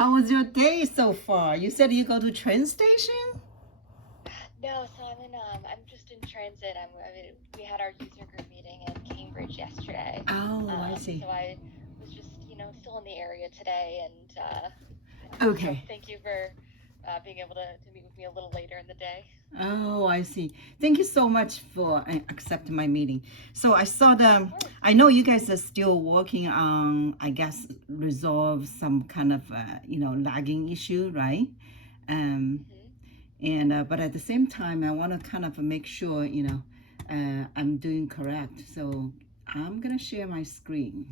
How was your day so far? You said you go to train station? No, so I'm just in transit. We had our user group meeting in Cambridge yesterday. Oh, I So see. I was just, still in the area today, and so Okay. thank you for being able to meet with me a little later in the day. Oh, I see. Thank you so much for accepting my meeting. So I saw Of the, course. I know you guys are still working on, I guess, resolve some kind of, lagging issue, right? Um, Hmm. but at the same time, I want to kind of make sure, I'm doing correct. So I'm going to share my screen.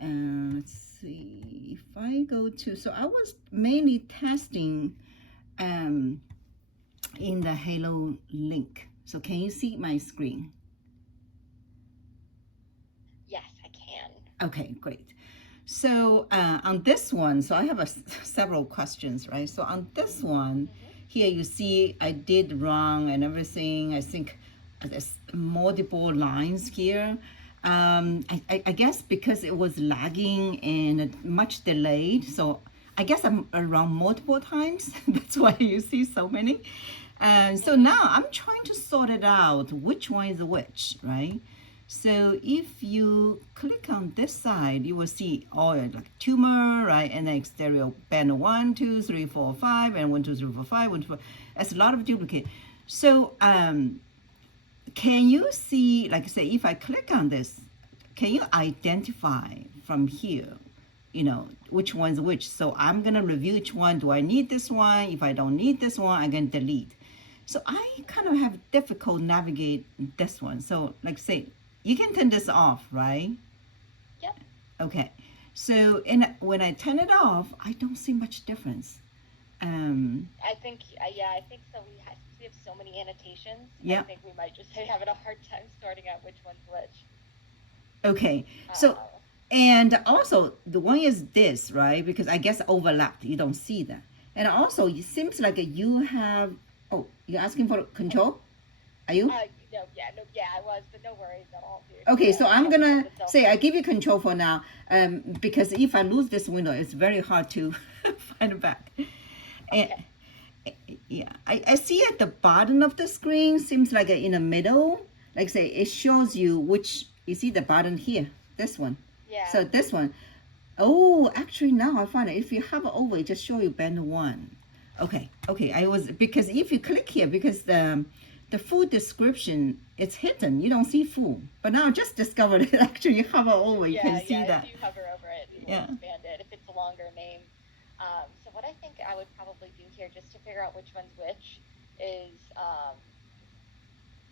Let's see if I go to, so I was mainly testing um, in the Halo link. So can you see my screen? Yes, I can. Okay, great. So on this one, so I have several questions, right? So on this one, Hmm. here you see I did wrong and everything. I think there's multiple lines here. I guess because it was lagging and much delayed, so I guess I'm around multiple times. That's why you see so many. And so Hmm. now I'm trying to sort it out, which one is which, right? So if you click on this side, you will see all like tumor, right? And then exterior band 1, 2, 3, 4, 5, and 1, 2, 3, 4, 5, 1, 2, 4. That's a lot of duplicate. So can you see, like say, if I click on this, can you identify from here, which one's which? So I'm gonna review each one. Do I need this one? If I don't need this one, I'm gonna delete. So I kind of have difficult navigate this one. So like say, you can turn this off, right? Yep. Okay. So when I turn it off, I don't see much difference. I think, yeah, I think so. Since we have so many annotations, I Yeah. think we might just having a hard time sorting out which one's which. Okay. So Uh, and also the one is this, right? Because I guess overlapped. You don't see that. And also it seems like you have. Oh, you're asking for control? Are you? no, yeah, no, yeah, I was, but no worries at all. Okay, so I'm I'll just let gonna the self say I fix. give you control for now, because if I lose this window, it's very hard to find it back. And Okay. yeah, I see at the bottom of the screen seems like in the middle, like say it shows you which you see the button here, this one. Yeah. So this one, oh, actually now I find it. If you hover over, it just show you band 1. Okay, okay. I was because if you click here, because the full description it's hidden, you don't see full. But now I just discovered it. Actually, you hover over, you Yeah, can see yeah. If that. you hover over it, it will Yeah, expand it if it's a longer name. So what I think I would probably do here, just to figure out which one's which, is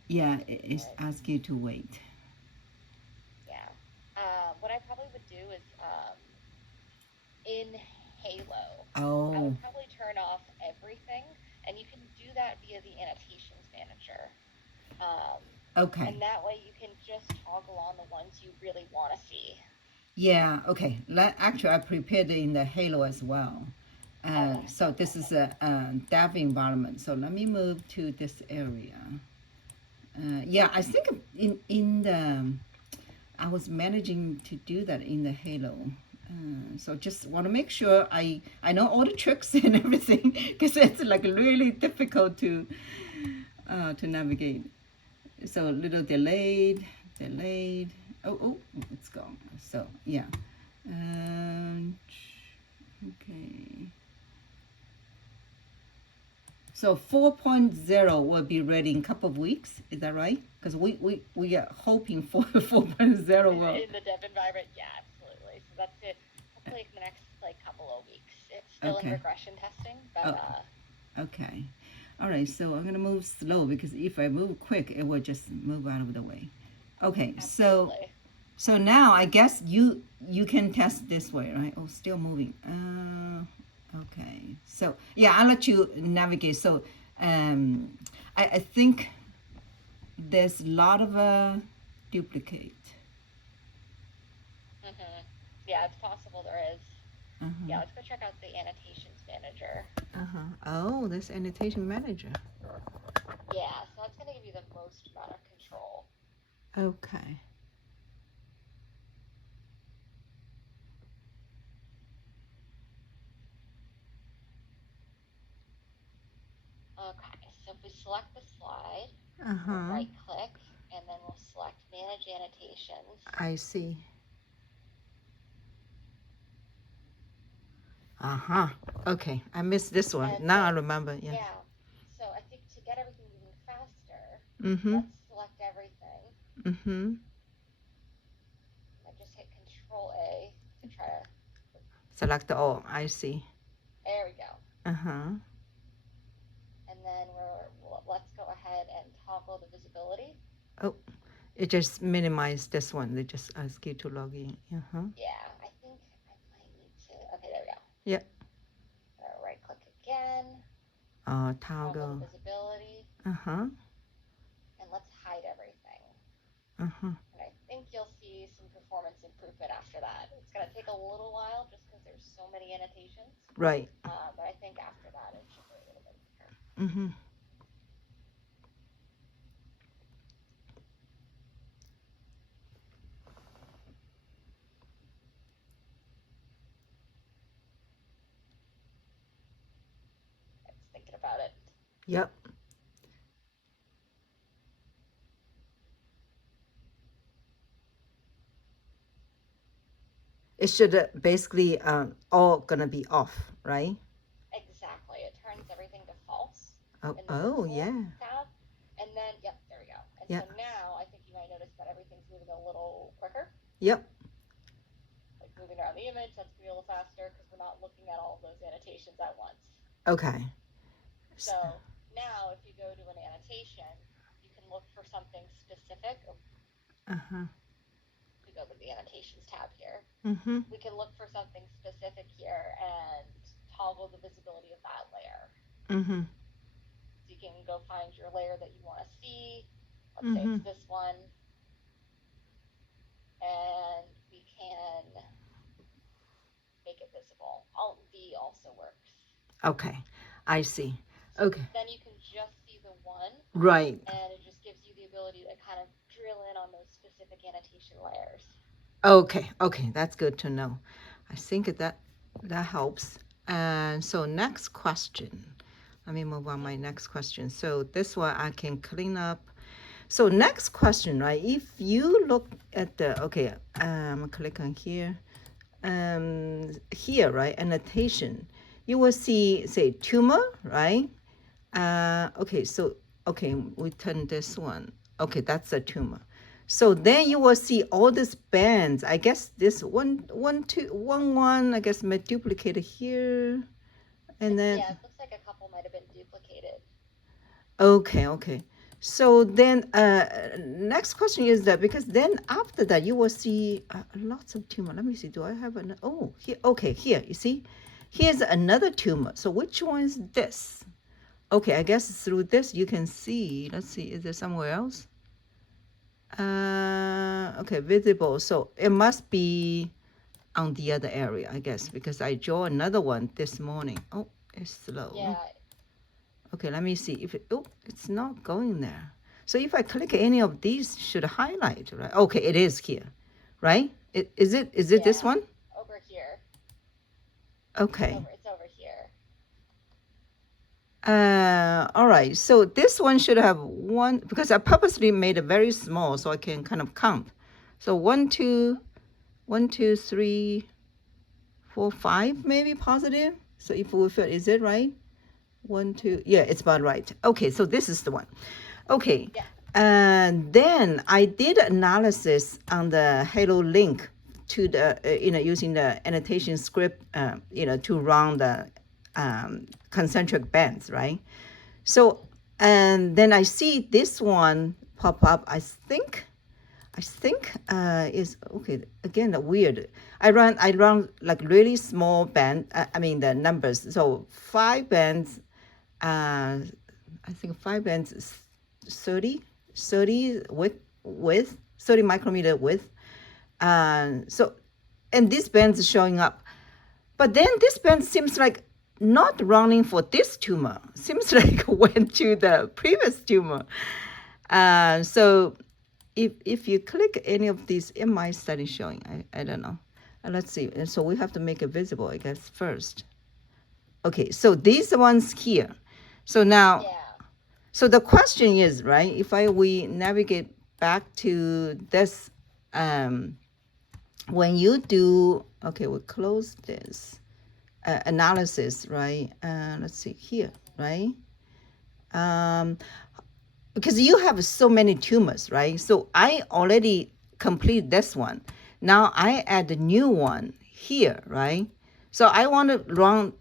yeah. let's see It's here. ask you to wait. Yeah. What I probably would do is in Halo, I Oh, would probably turn off everything, and you can do that via the annotations manager. Um, okay. and that way you can just toggle on the ones you really want to see. Yeah, okay. Actually, I prepared it in the Halo as well. Okay, So this okay. is a dev environment. So let me move to this area. Yeah, I think in the I was managing to do that in the Halo. So just want to make sure I know all the tricks and everything because it's like really difficult to navigate. So a little delayed. Oh, it's gone. So yeah. Um, okay. So 4.0 will be ready in a couple of weeks. Is that right? Because we are hoping for 4.0 will. In the dev environment, yeah, absolutely. So that's it. Hopefully, in the next couple of weeks. It's still in Okay. regression testing, but Oh, okay. All right. So I'm gonna move slow because if I move quick, it will just move out of the way. Okay. absolutely. So now I guess you can test this way, right? Oh, still moving. Okay. So yeah, I'll let you navigate. So um, I think there's a lot of duplicate. Yeah, it's possible there is. Uh-huh. Yeah, let's go check out the annotations manager. Uh-huh. Oh, this annotation manager. Yeah, so that's going to give you the most amount of control. Okay. Okay, so if we select the slide, Uh-huh. we'll right click, and then we'll select Manage Annotations. I see. Uh-huh. Okay, I missed this one. And Now I then, remember, yeah. yeah, so I think to get everything moving faster, Mm-hmm. let's select everything. Mm-hmm. I just hit Control A to try to, Select all. I see. there we go. Uh-huh. And then let's go ahead and toggle the visibility. Oh, it just minimized this one. They just ask you to log in. Uh-huh. Yeah, I think I might need to, okay, there we go. Yeah. Right click again, toggle Toggle. the visibility, Uh-huh. and let's hide everything. Uh-huh. And I think you'll see some performance improvement after that. It's going to take a little while just because there's so many annotations. Right. But I think after that it should be a little bit quicker. Mm-hmm. It's thinking about it. Yep. It should basically all gonna be off, right? Exactly. It turns everything to false Oh, in the oh visible yeah. tab. And then, yep, there we go. And Yeah. so now I think you might notice that everything's moving a little quicker. Yep. Like moving around the image, that's going to be a little faster because we're not looking at all of those annotations at once. Okay. So now if you go to an annotation, you can look for something specific. Uh-huh. We go to the annotations tab here. Mm-hmm. We can look for something specific here and toggle the visibility of that layer. Mm-hmm. So you can go find your layer that you want to see. Let's say it's this one. And we can make it visible. Alt V also works. Okay. I see. So okay. then you can just see the one. Right. And it just gives you the ability to kind of drill in on those specific annotation layers. Okay. Okay. That's good to know. I think that helps. And so next question. Let me move on my next question. So this one I can clean up. So next question, right? If you look at the, okay, click on here, right, annotation, you will see, say, tumor, right? Okay, so, okay, we turn this one. Okay, that's a tumor. So then you will see all these bands. I guess this one, I guess, may duplicate here. And then, yeah, it looks like a couple might have been duplicated. okay, okay. So then, next question is that because then after that you will see lots of tumor. Let me see. Do I have an? Oh, here. Okay, here. You see, here's another tumor. So which one is this? Okay, I guess through this you can see. Let's see. Is there somewhere else? Okay, visible. So it must be on the other area, I guess, because I draw another one this morning. Oh, it's slow. Yeah. Okay, let me see if it's not going there. So if I click any of these, should highlight, right? Okay, it is here, right? Is it this one? Over here. Okay. It's over here. All right. So this one should have one because I purposely made it very small so I can kind of count. So 1, 2, 3, 4, 5, maybe positive. So if we feel, is it right? 1, 2, yeah, it's about right. Okay, so this is the one. Okay, yeah. And then I did analysis on the Halo link to the, using the annotation script, to run the concentric bands, right? So, and then I see this one pop up. I think is okay. Again, weird. I run like really small band. The numbers. So 5 bands. I think 5 bands is 30 width, 30 micrometer width. So, and this band is showing up. But then this band seems like not running for this tumor. Seems like went to the previous tumor. So if you click any of these, it might start showing. I don't know. Let's see. And so we have to make it visible, I guess, first. Okay, so these ones here. So now, Yeah. so the question is, right, if we navigate back to this, when you do, okay, we close this analysis, right? Let's see here, right? Because you have so many tumors, right? So I already complete this one. Now I add a new one here, right? So I want to run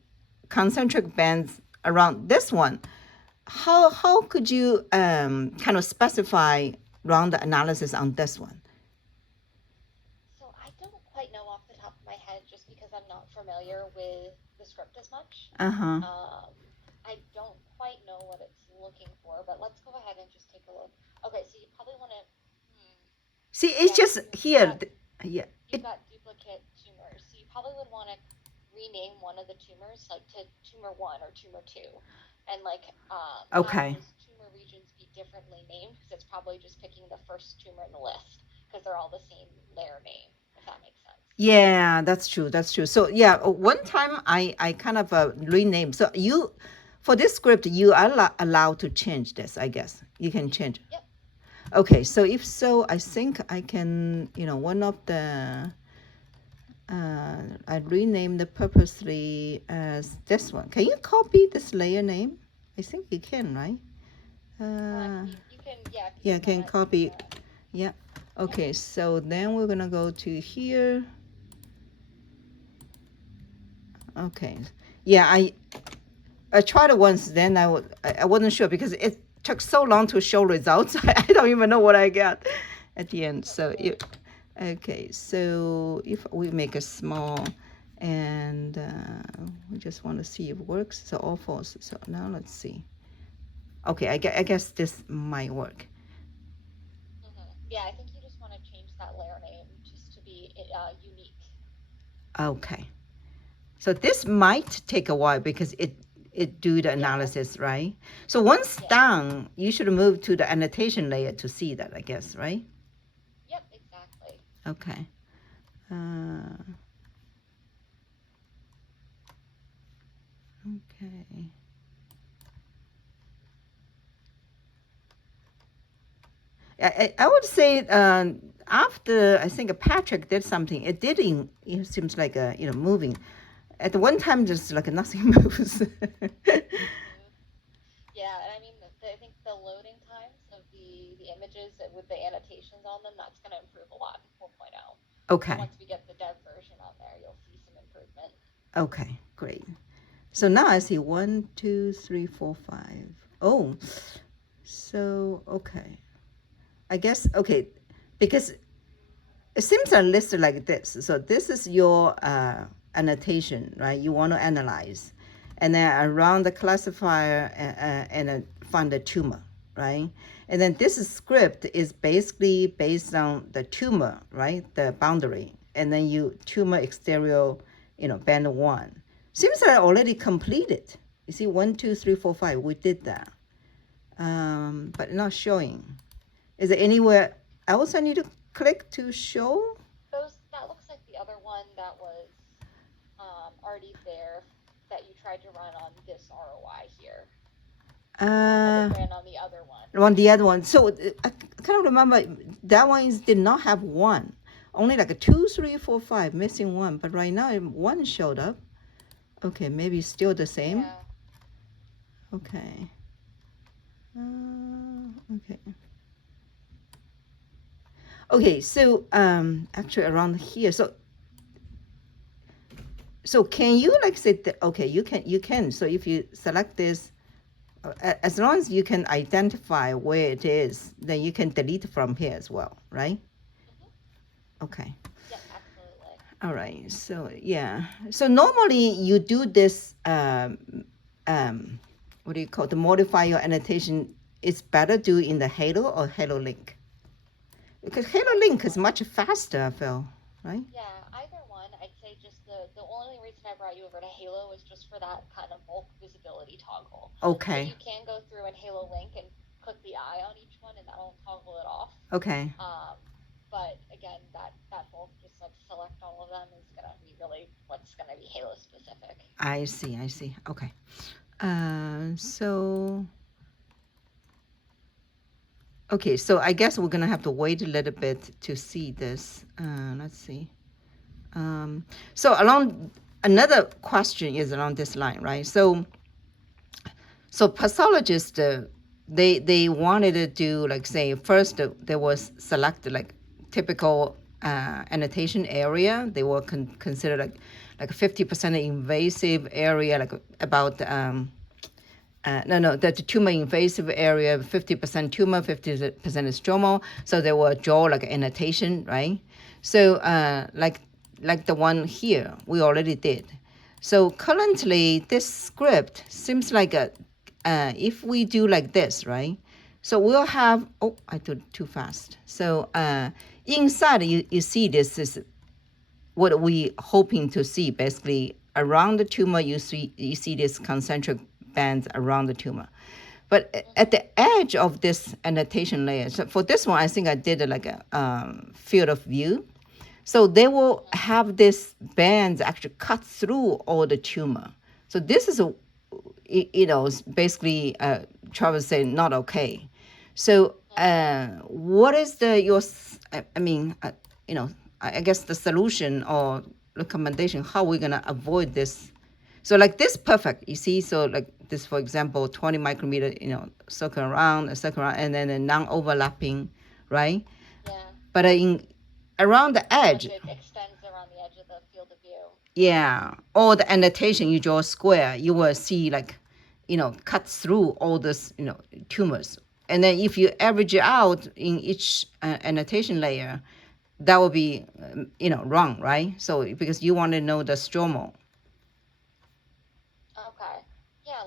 concentric bands around this one. How could you kind of specify run the analysis on this one? So I don't quite know off the top of my head just because I'm not familiar with the script as much. Uh-huh. I don't quite know what it's looking for, but let's go ahead and just take a look. Okay, so you probably want to. See, it's Yeah, just here. Yeah. you've got duplicate tumors, so you probably would want to rename one of the tumors like to tumor 1 or tumor 2, and like Okay. have those tumor regions be differently named because it's probably just picking the first tumor in the list because they're all the same layer name, if that makes sense. Yeah, that's true. That's true. So yeah, one time I kind of renamed. So you, for this script, you are allowed to change this. I guess you can change. Yep. Okay. So if so, I think I can. One of the I renamed it purposely as this one. Can you copy this layer name? I think you can, right? You can, yeah. Yeah, Use can that, copy. Yeah. Okay. So then we're gonna go to here. Okay. Yeah, I tried it once. Then I wasn't sure because it took so long to show results. I don't even know what I got at the end. So okay. So if we make a small, and we just want to see if it works. So all false. So now let's see. Okay, I guess this might work. Yeah, I think you just want to change that layer name just to be unique. Okay. So this might take a while because it do the analysis, right? So once done, you should move to the annotation layer to see that, I guess, right? Yep, exactly. Okay. Okay. I would say after I think Patrick did something, it seems like moving. At one time, just like nothing moves. Yeah, and I mean, I think the loading times of the images with the annotations on them, that's going to improve a lot in 4.0. So Okay. once we get the dev version on there, you'll see some improvement. Okay. Great. So now I see 1, 2, 3, 4, 5. Oh, so okay. I guess okay, because it seems are listed like this. So this is your annotation, right? You want to analyze, and then around the classifier and find the tumor, right? And then this script is basically based on the tumor, right? The boundary, and then you tumor exterior, band 1. Seems like already completed. You see, 1, 2, 3, 4, 5. We did that, but not showing. Is there anywhere else I need to click to show? That looks like the other one that was already there that you tried to run on this ROI here. But it ran on the other one. On the other one. So I kind of remember that one did not have one. Only like a 2, 3, 4, 5, missing one. But right now one showed up. Okay, maybe still the same. Yeah. Okay. Okay. Okay, so actually around here, so can you like say that, okay, you can. So if you select this, as long as you can identify where it is, then you can delete from here as well, right? Okay. Yep, absolutely. All right. So yeah. So normally you do this. What do you call the modify your annotation? It's better do in the Halo or Halo Link, because Halo Link is much faster, I feel, right? Yeah, either one. I'd say just the only reason I brought you over to Halo is just for that kind of bulk visibility toggle. Okay. So you can go through in Halo Link and click the eye on each one, and that'll toggle it off. Okay. But again, that bulk, just like select all of them, is gonna be really what's gonna be Halo specific. I see. Okay. So, okay, so I guess we're gonna have to wait a little bit to see this. Let's see. So along, another question is along this line, right? So pathologists, they wanted to do, like, say, first there was selected like typical annotation area. They were considered like a 50% invasive area, like about the tumor invasive area, 50% tumor, 50% stromal. So they will draw like annotation, right? So like the one here, we already did. So currently, this script seems like if we do like this, right? So we'll have, oh, I did too fast. So inside, you see this is what we hoping to see. Basically, around the tumor, you see this concentric bands around the tumor. But at the edge of this annotation layer, so for this one, I think I did like a field of view. So they will have this bands actually cut through all the tumor. So this is basically Travis said not okay. So what is I guess the solution or recommendation, how we're gonna avoid this? So like this perfect, you see, so like this, for example, 20 micrometer, circle around, and then a non-overlapping, right? Yeah. But around the edge, it extends around the edge of the field of view. yeah, all the annotation, you draw a square, you will see like, cut through all this, tumors. And then if you average it out in each annotation layer, that will be, wrong, right? So because you want to know the stromal. Okay. Yeah,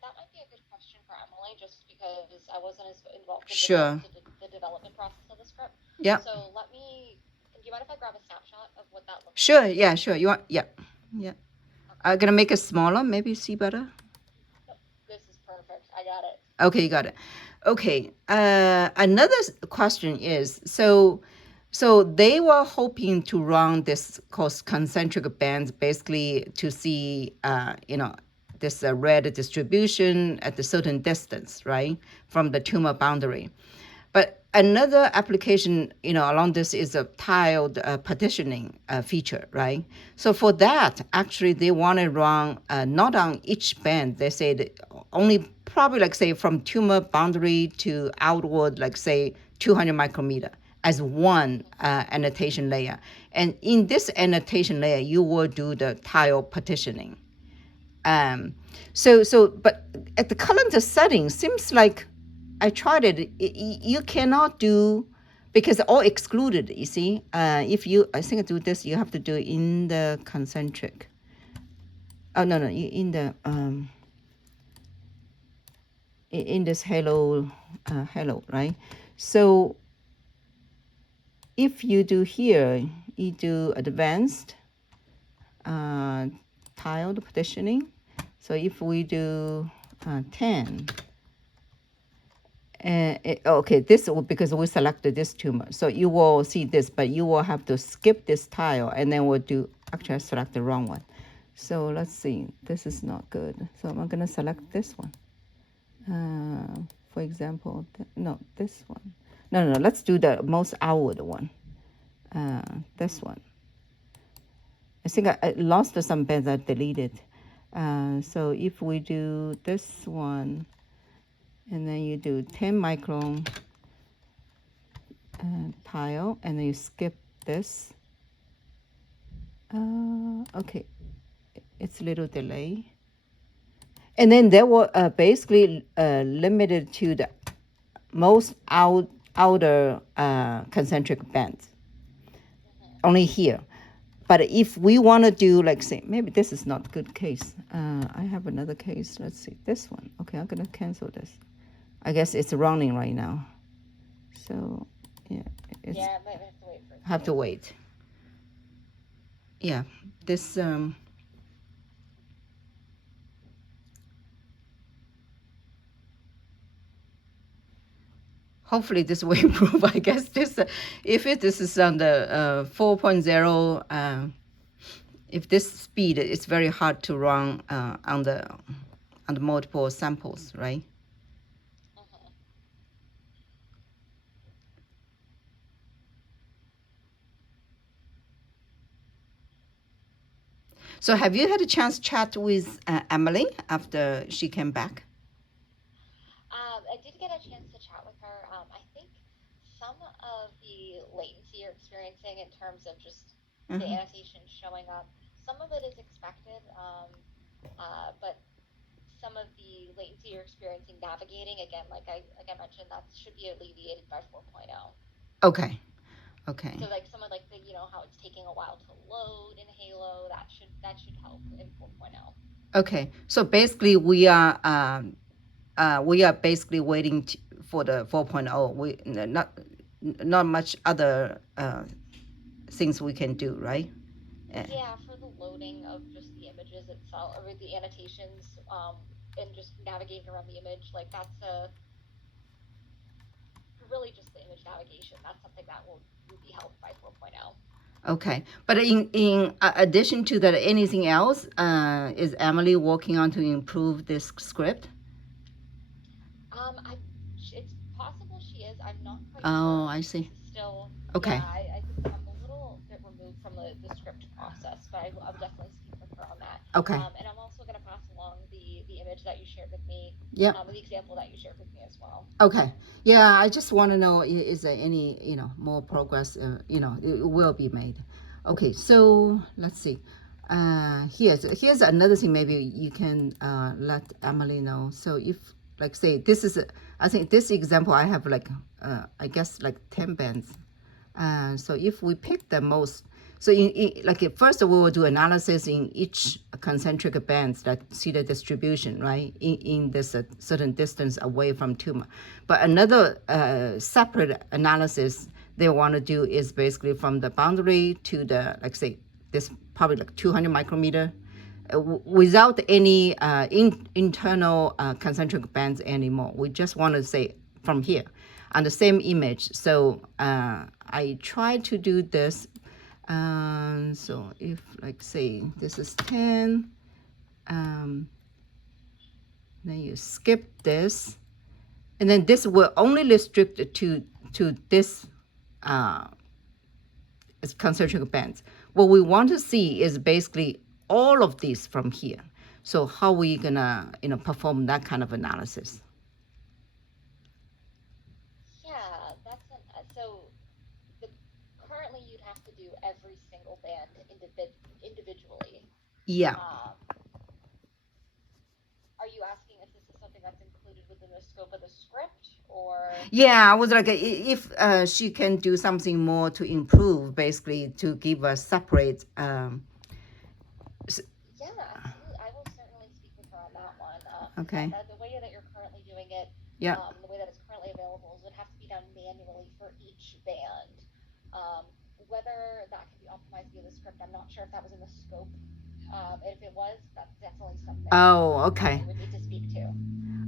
that might be a good question for Emily, just because I wasn't as involved in Sure. the development process of the script. Yeah. So do you mind if I grab a snapshot of what that looks Sure, like? yeah, sure. You want, yeah. I'm gonna make it smaller, maybe see better. This is perfect. I got it. Okay, you got it. Okay. Another question is, so they were hoping to run this called concentric bands, basically to see, this red distribution at a certain distance, right, from the tumor boundary. But another application, along this is a tiled partitioning feature, right? So for that, actually, they want to run not on each band. They say that only probably, like, say, from tumor boundary to outward, like, say, 200 micrometer as one annotation layer. And in this annotation layer, you will do the tile partitioning. But at the current setting, seems like I tried it. You cannot do, because all excluded. You see, if you, I think, do this, you have to do it in the concentric. Oh no, in the in this halo, right? So if you do here, you do advanced tiled partitioning. So if we do 10. Okay, this will, because we selected this tumor. So you will see this, but you will have to skip this tile, and then we'll do, actually I select the wrong one. So let's see, this is not good. So I'm gonna select this one. For example, no, this one. No, let's do the most outward one. This one. I think I lost some bands I deleted. So if we do this one, and then you do 10 micron tile, and then you skip this. Okay, it's a little delay. And then they were basically limited to the most outer concentric bands, only here. But if we want to do, like, say, maybe this is not a good case. I have another case. Let's see, this one. Okay, I'm going to cancel this. I guess it's running right now. So, yeah. I might have to wait for it. Have to wait. Yeah, this... hopefully this will improve. I guess this, this is on the 4.0, if this speed, it's very hard to run on the on the multiple samples, right? Mhm. So have you had a chance to chat with Emily after she came back? I did get a chance to chat with her. I think some of the latency you're experiencing in terms of just the Mm-hmm. annotation showing up, some of it is expected, but some of the latency you're experiencing navigating, again, like I mentioned, that should be alleviated by 4.0. Okay. Okay. So like some of like the how it's taking a while to load in Halo, that should help in 4.0. Okay. So basically, we are basically waiting for the 4.0. We not much other things we can do, right? Yeah, for the loading of just the images itself, or the annotations, and just navigating around the image, like that's really just the image navigation. That's something that will be helped by 4.0. Okay, but in addition to that, anything else? Is Emily working on to improve this script? It's possible she is. I'm not quite Oh, sure. I This see. is still, yeah. Okay. I think I'm a little bit removed from the script process, but I'll definitely speak with her on that. Okay. And I'm also going to pass along the image that you shared with me, Yep. the example that you shared with me as well. Okay. Yeah, I just want to know is there any more progress? It will be made. Okay. So let's see. Here's another thing. Maybe you can let Emily know. So if like say this is I think this example I have like I guess like 10 bands. So if we pick the most, so first we will do analysis in each concentric bands that see the distribution, right, in this certain distance away from tumor. But another separate analysis they want to do is basically from the boundary to the, like say, this probably like 200 micrometer, without any internal concentric bands anymore. We just want to say from here on the same image. So I try to do this. So if like say this is 10, then you skip this, and then this will only restrict to this concentric bands. What we want to see is basically all of these from here. So how we gonna perform that kind of analysis? Yeah, so the currently you'd have to do every single band individually. Yeah. Um, are you asking if this is something that's included within the scope of the script, or? Yeah, I was like, if she can do something more to improve, basically to give us separate. Yeah, absolutely. I will certainly speak with her on that one. Okay. The way that you're currently doing it, Yeah. the way that it's currently available, is it would have to be done manually for each band. Whether that can be optimized via the script, I'm not sure if that was in the scope. If it was, that's definitely something Oh, that okay. we would need to speak to.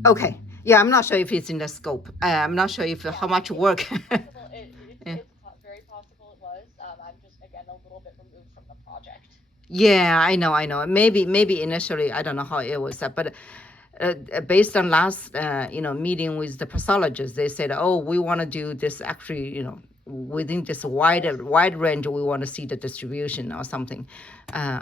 Okay. Yeah, I'm not sure if it's in the scope. I'm not sure if how Yeah, much work. it's possible. Yeah. Very possible it was. I'm just again a little bit removed from the project. Yeah, I know, I know. Maybe initially, I don't know how it was set, but based on last, meeting with the pathologist, they said, oh, we want to do this actually, within this wide range, we want to see the distribution or something.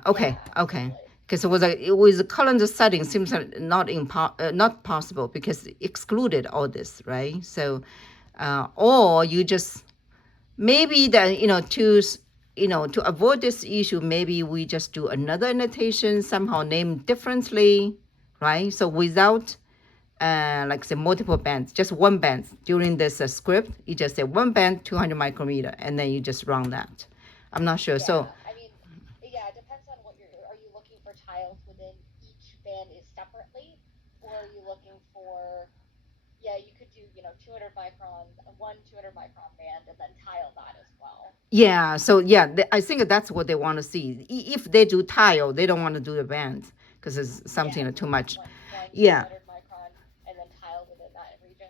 Okay, Yeah, okay. absolutely. Because it was a current setting seems not possible because it excluded all this, right? So, or you just maybe that to avoid this issue, maybe we just do another annotation somehow named differently, right? So without like say multiple bands, just one band during this script, you just say one band 200 micrometer and then you just run that. I'm not sure. So Yeah, I mean, yeah, it depends on what are you looking for tiles within each band is separately, or are you looking for, yeah, you could do, 200 micron, one 200 micron band and then tile that as well. yeah, so yeah, I think that's what they want to see. If they do tile, they don't want to do the band because it's Yeah, something so too much. one Yeah. 200 micron and then tile within that region.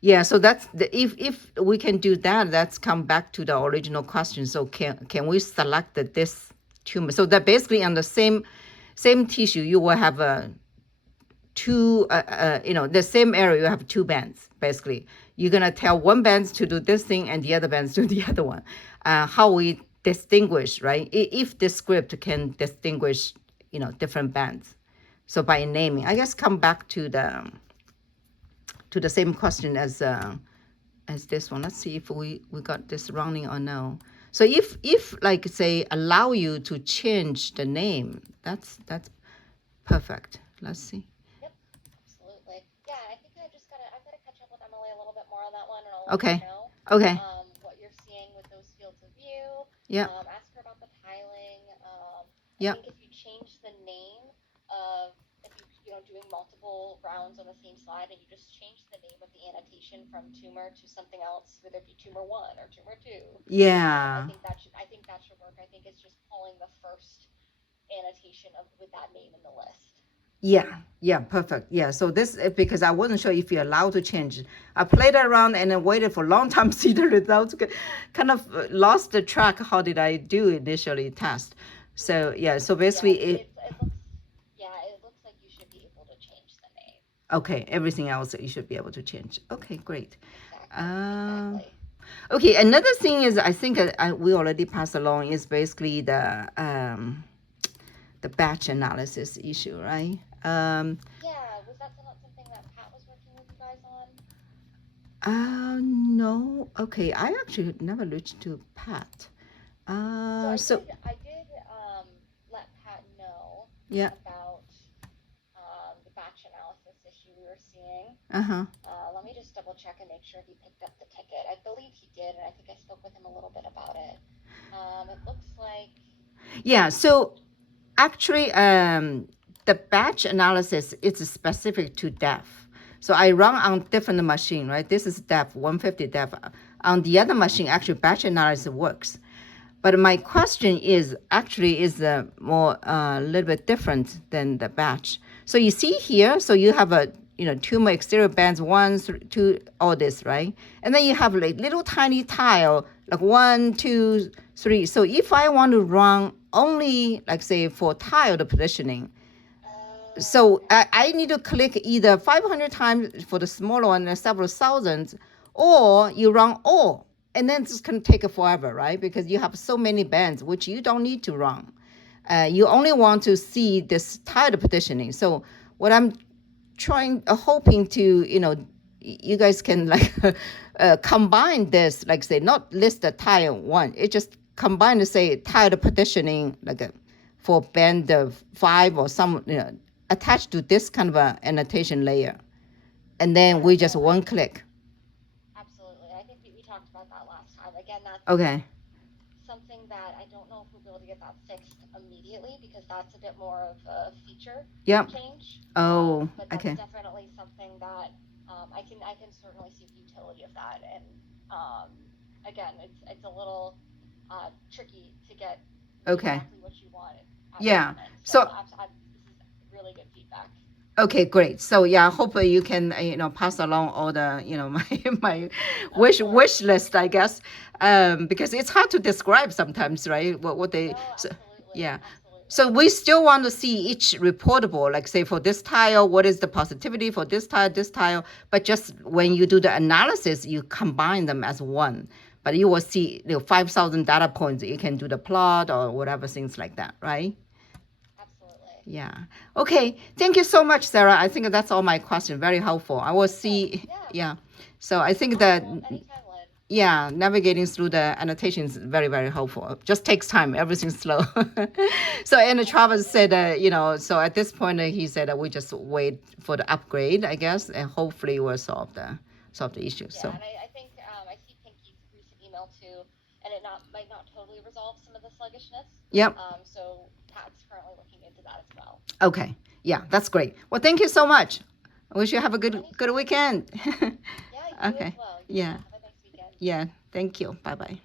Yeah, so that's if we can do that, that's come back to the original question. So can we select this tumor? So that basically on the same tissue, you will have two, the same area, you have two bands, basically. You're going to tell one band to do this thing and the other bands to do the other one. How we distinguish, right? If the script can distinguish, different bands. So by naming, I guess come back to the same question as this one. Let's see if we got this running or no. So if like say allow you to change the name, that's perfect. Let's see. Yep, absolutely. Yeah, I think I've got to catch up with Emily a little bit more on that one, and I'll let Okay. you know. Okay. What you're seeing with those fields of view. Yeah. Ask her about the tiling. Yeah. I think if you change the name of, if you doing multiple rounds on the same slide, and you just change the name of the annotation from tumor to something else, whether it be tumor 1 or tumor 2. Yeah. I think that should work. I think it's just pulling the first annotation with that name in the list. Yeah, perfect. Yeah, so this because I wasn't sure if you're allowed to change. I played around and then waited for a long time to see the results. Kind of lost the track. How did I do initially test? So yeah, so basically it looks like you should be able to change the name. Okay, everything else you should be able to change. Okay, great. Exactly. Okay, another thing is I think we already passed along is basically the batch analysis issue, right? Was that not something that Pat was working with you guys on? No. Okay, I actually never reached to Pat. I did let Pat know about the batch analysis issue we were seeing. Let me just double check and make sure he picked up the ticket. I believe he did, and I think I spoke with him a little bit about it. It looks like. Yeah. So actually, the batch analysis is specific to depth. So I run on different machine, right? This is depth, 150 depth. On the other machine, actually batch analysis works. But my question is more a little bit different than the batch. So you see here, so you have a tumor exterior bands 1, 2, all this, right? And then you have like little tiny tile, like 1, 2, 3. So if I want to run only, like say for tiled positioning, so I need to click either 500 times for the smaller one and several thousands, or you run all. And then it's going to take forever, right? Because you have so many bands, which you don't need to run. You only want to see this tiled positioning. So what I'm hoping to, you guys can like combine this, like say, not list the tile one. It just combine to say tiled positioning, like for band of 5 or some, attached to this kind of a annotation layer. And then we just one click. Absolutely. I think we talked about that last time. Again, that's something that I don't know if we'll be able to get that fixed immediately, because that's a bit more of a feature change. But that's definitely something that I can certainly see the utility of that. And again, it's a little tricky to get exactly what you want. So this is really good feedback. Okay, great. So yeah, hopefully you can pass along all the my wish list, I guess, because it's hard to describe sometimes, right? What they Absolutely. So we still want to see each reportable, like say for this tile, what is the positivity for this tile, but just when you do the analysis, you combine them as one. But you will see 5,000 data points. You can do the plot or whatever, things like that, right? Yeah. Okay. Thank you so much, Sarah. I think that's all my question. Very helpful. I will see. Yeah. So I think that, navigating through the annotation is very, very helpful. Just takes time. Everything's slow. So, and Travis said, so at this point, he said we just wait for the upgrade, I guess, and hopefully we'll solve the issue. Yeah, so. And I think I see Pinky's recent email too, and it might not totally resolve some of the sluggishness. Yep. So Pat's currently looking into that as well. Okay. Yeah, that's great. Well, thank you so much. I wish you have a good weekend. Yeah, you as well. Yeah. Have a nice weekend. Yeah. Thank you. Bye-bye.